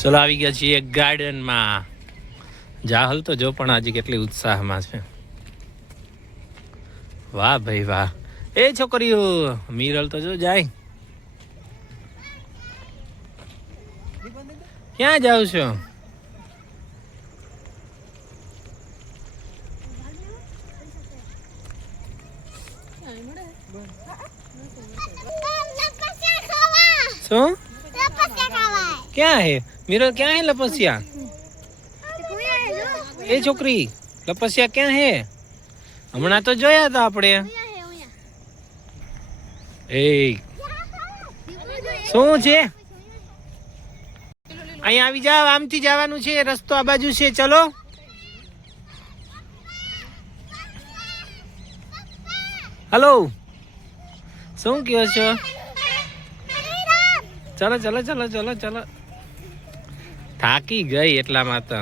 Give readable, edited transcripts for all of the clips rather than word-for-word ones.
ચલો આવી ગયા છીએ ગાર્ડનમાં. જાહલ તો જો પણ આજે કેટલી ઉત્સાહમાં છે. વાહ ભાઈ વાહ. એ છોકરીઓ મીરલ તો જો જાય. ક્યાં જાવ છો? શું ક્યાં હે મીરલ? ક્યાં હે લપસિયા? એ છોકરી લપસિયા ક્યાં હે? હમણાં તો જોયા હતા આપણે. એ શું છે? અહીંયા આવી જાવ, આમથી જવાનું છે, રસ્તો આ બાજુ છે. ચલો હલો, શું કહો છો? ચલો ચલો ચલો ચલો ચલો. થાકી ગઈ એટલામાં તો.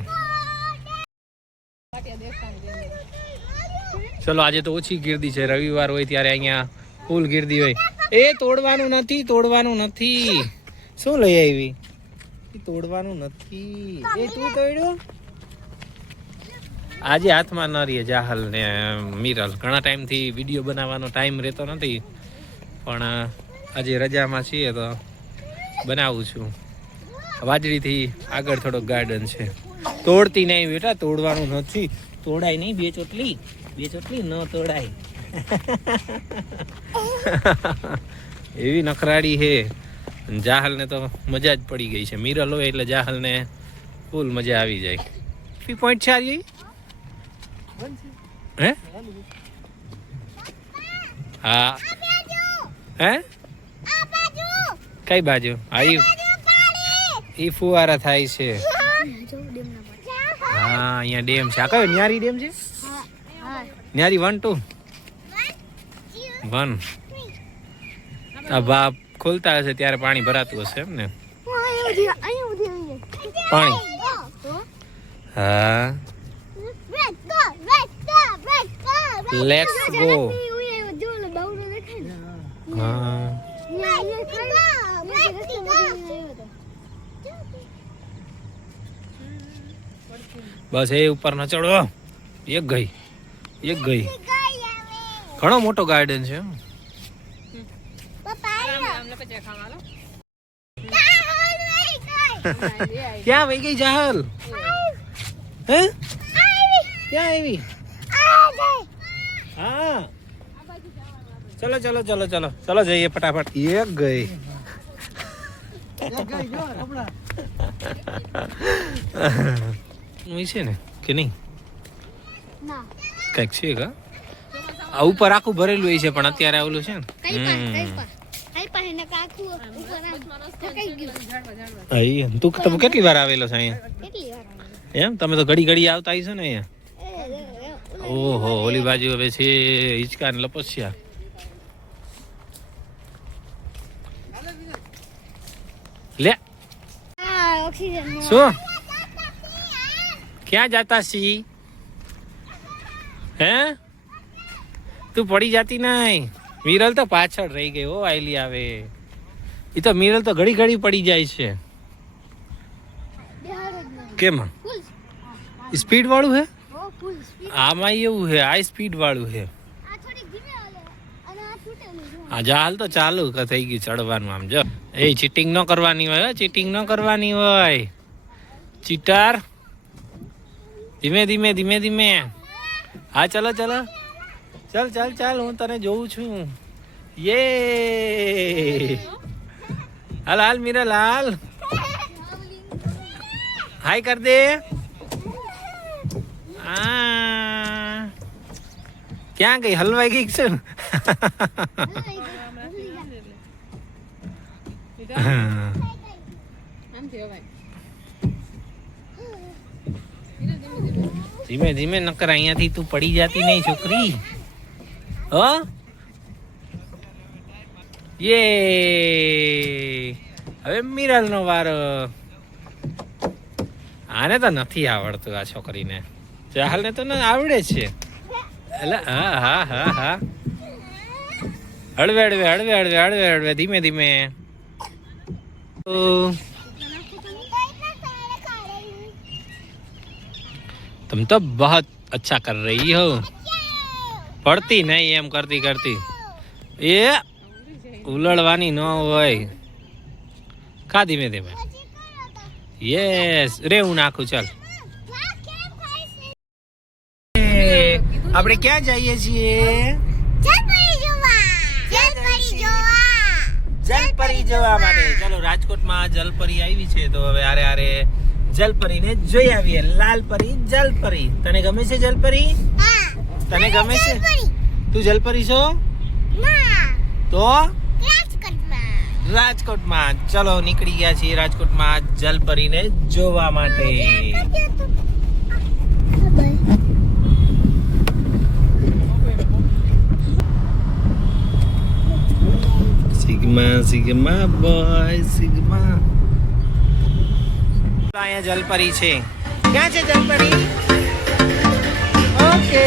ચલો આજે તો ઓછી ગીર્દી છે, રવિવાર હોય ત્યારે અહીંયા ફૂલ ગીર્દી હોય. એ તોડવાનું નથી, તોડવાનું નથી. શું લઈ આવી? તોડવાનું નથી. એ તું તોડ્યું? આજે હાથમાં ન રહીએ જાહલ ને મીરલ. ઘણા ટાઈમથી વિડીયો બનાવવાનો ટાઈમ રહેતો નથી, પણ આજે રજામાં છીએ તો બનાવું છું. વાજળીથી આગળ થોડોક ગાર્ડન છે. તોડતી નહીં બેટા, તોડવાનું નથી. તોડાય નહીં. બે ચોટલી ન તોડાય. એવી નખરાડી હે. જાહલ ને તો મજા જ પડી ગઈ છે. મીરલ હોય એટલે જાહલ ને ફૂલ મજા આવી જાય. 3 પોઈન્ટ છે આવી. હે હા હે કઈ બાજુ આવી? ઈ ફુવારા થાય છે. હા અહીંયા ડેમ છે. આ કયો ન્યારી ડેમ છે? ન્યારી 1 2 1. આ બાપ ખોલતા હશે ત્યારે પાણી ભરાતું હશે એમ ને? પાણી હા. Let's go. હા બસ એ ઉપર ન ચડો. એક ગઈ. ઘણો મોટો ગાર્ડન છે. ક્યાં વહી ગઈ જાહલ? હે ક્યાં આવી? હા ચલો ચલો ચલો ચલો ચલો જઈએ ફટાફટ. એક ગઈ. છે ને કે નહીં? કઈક છે કા? આ ઉપર આખું ભરેલું હોય છે, પણ અત્યારે આવેલું છે ને. તું તમે કેટલી વાર આવેલો છે અહીંયા? એમ તમે તો ઘડી ઘડી આવતા હશો ને અહીંયા. ઓહો ઓલી બાજુ હવે છે હિંચકા ને લપસ્યા. લે શું ક્યાં જાતા છી? હે તું પડી જાતી નહીં? મીરલ તો પાછળ રહી ગઈ. ઓ આયલી આવે. એ તો મીરલ તો ઘડી ઘડી પડી જાય છે. કેમ સ્પીડ વાળું હે? આમાં એવું હે, આ સ્પીડ વાળું હે. આ જાલ તો ચાલુ થઈ ગયું ચડવાનું. આમ જો એ ચીટિંગ ન કરવાની હોય, ચીટિંગ ન કરવાની હોય. ચીટર. ધીમે ધીમે ધીમે ધીમે. હા ચલો ચલો ચાલ ચાલ ચાલ, હું તને જોઉં છું. યે હાલ હાલ મીરલ હાલ. હાય કર દે. ક્યાં ગઈ? હલવાઈ ગઈ છે. ધીમે ધીમે નકર અહીંયાથી તું પડી જાતી નહીં છોકરી. યે હવે મીરલ નો વારો. આને તો નથી આવડતું આ છોકરીને. ચાહલ ને તો આવડે છે. હા હા હા હા. હળવે હળવે હળવે હળવે હળવે હળવે ધીમે ધીમે. तुम तो बहुत अच्छा कर रही हो. પડતી નહીં એમ કરતી કરતી એ ઉલળવાની ન હોય. ખા ધીમે ધીમે. યસ રે હું નાખું ચાલ. આપણે ક્યાં જઈએ છીએ? જલપરી જોવા માટે. ચલો રાજકોટમાં જલપરી આવી છે તો હવે આરે આરે જલપરીને જોઈ આવીએ. લાલ પરી જલપરી. તને ગમે છે જલપરી? તને ગમે છે? તું જલપરી છો? તો રાજકોટમાં ચલો નીકળી ગયા છીએ રાજકોટમાં જલપરીને જોવા માટે. Sigma sigma boy sigma. અહીંયા જલપરી છે. ક્યાં છે જલપરી? ઓકે.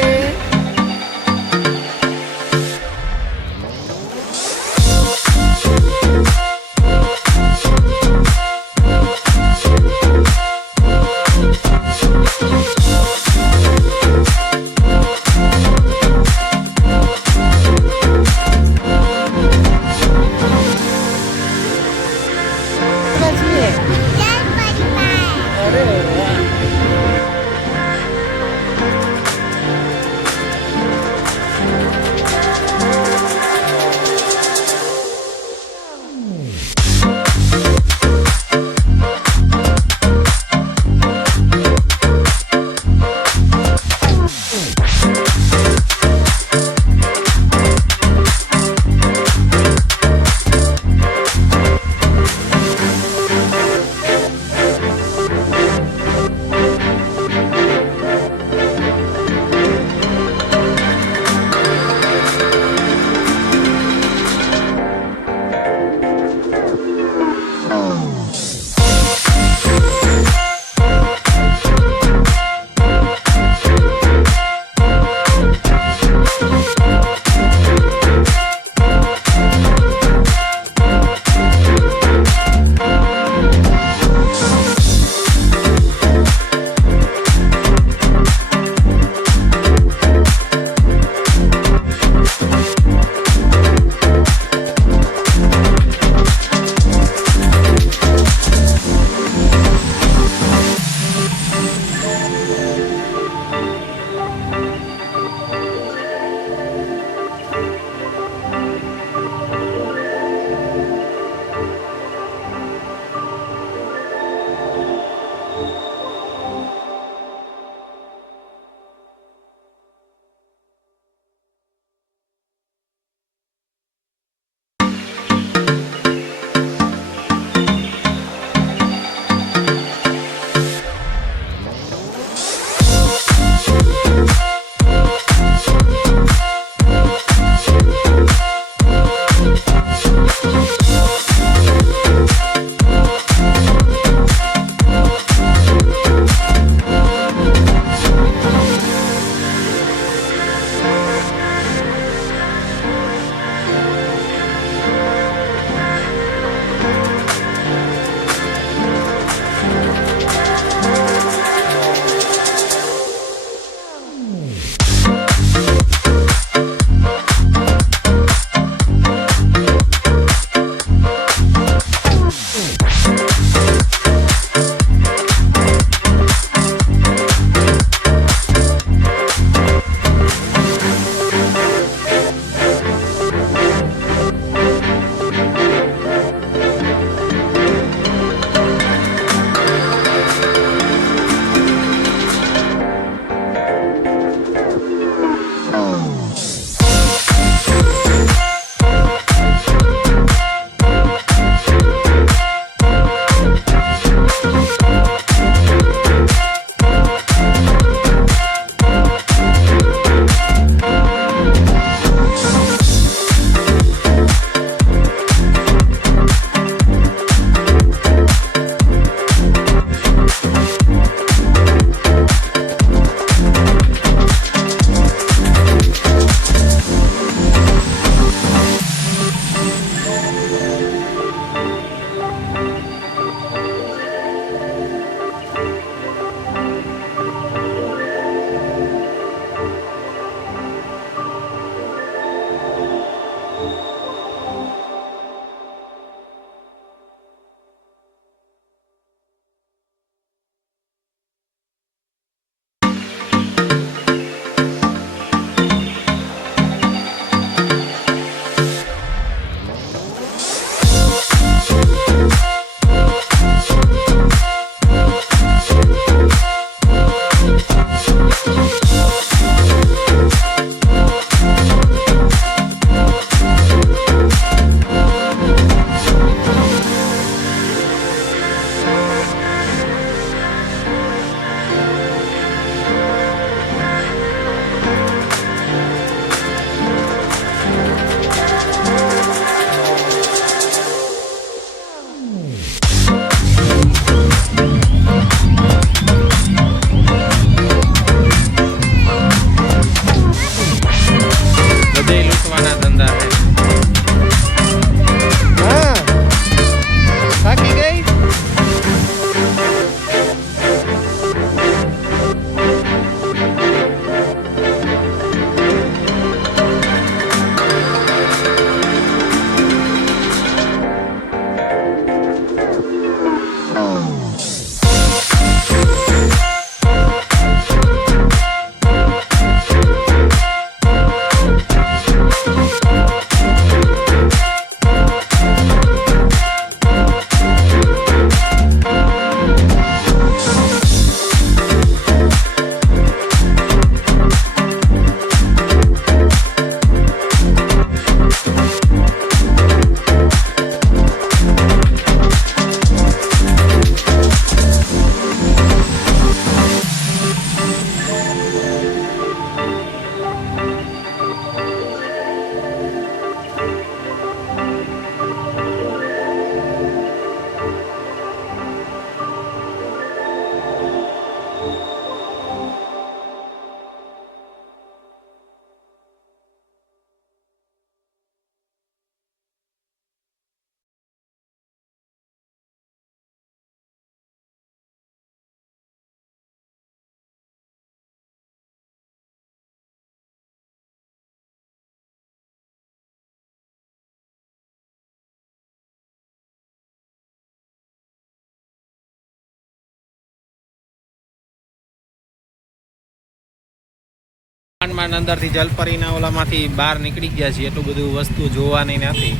માંડ અંદરથી જલપરીના ઓલામાંથી બહાર નીકળી ગયા છીએ. એટલું બધું વસ્તુ જોવાની નથી.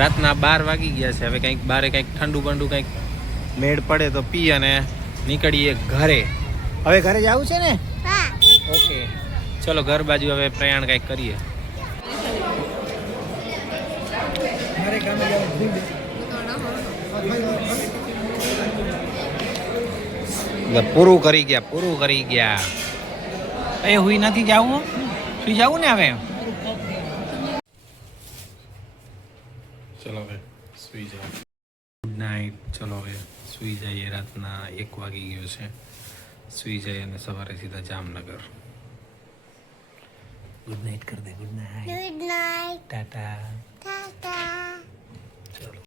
રાતના 12 વાગી ગયા છે. હવે કંઈક બારે કંઈક ઠંડુ બંડુ કંઈક મેળ પડે તો પી અને નીકળીએ ઘરે. હવે ઘરે જવું છે ને? ઓકે, ચલો ઘર બાજુ હવે પ્રયાણ કંઈક કરીએ. પૂરું કરી ગયા. એ હુઈ નથી જવું, સુઈ જવું ને હવે. ચલો હવે સુઈ જાઓ. Good night. ચલો હવે સુઈ જઈએ. રાતના 1 વાગી ગયો છે. સુઈ જાય અને સવારે સીધા જામનગર. ગુડ નાઇટ કર દે. Good night. ટાટા.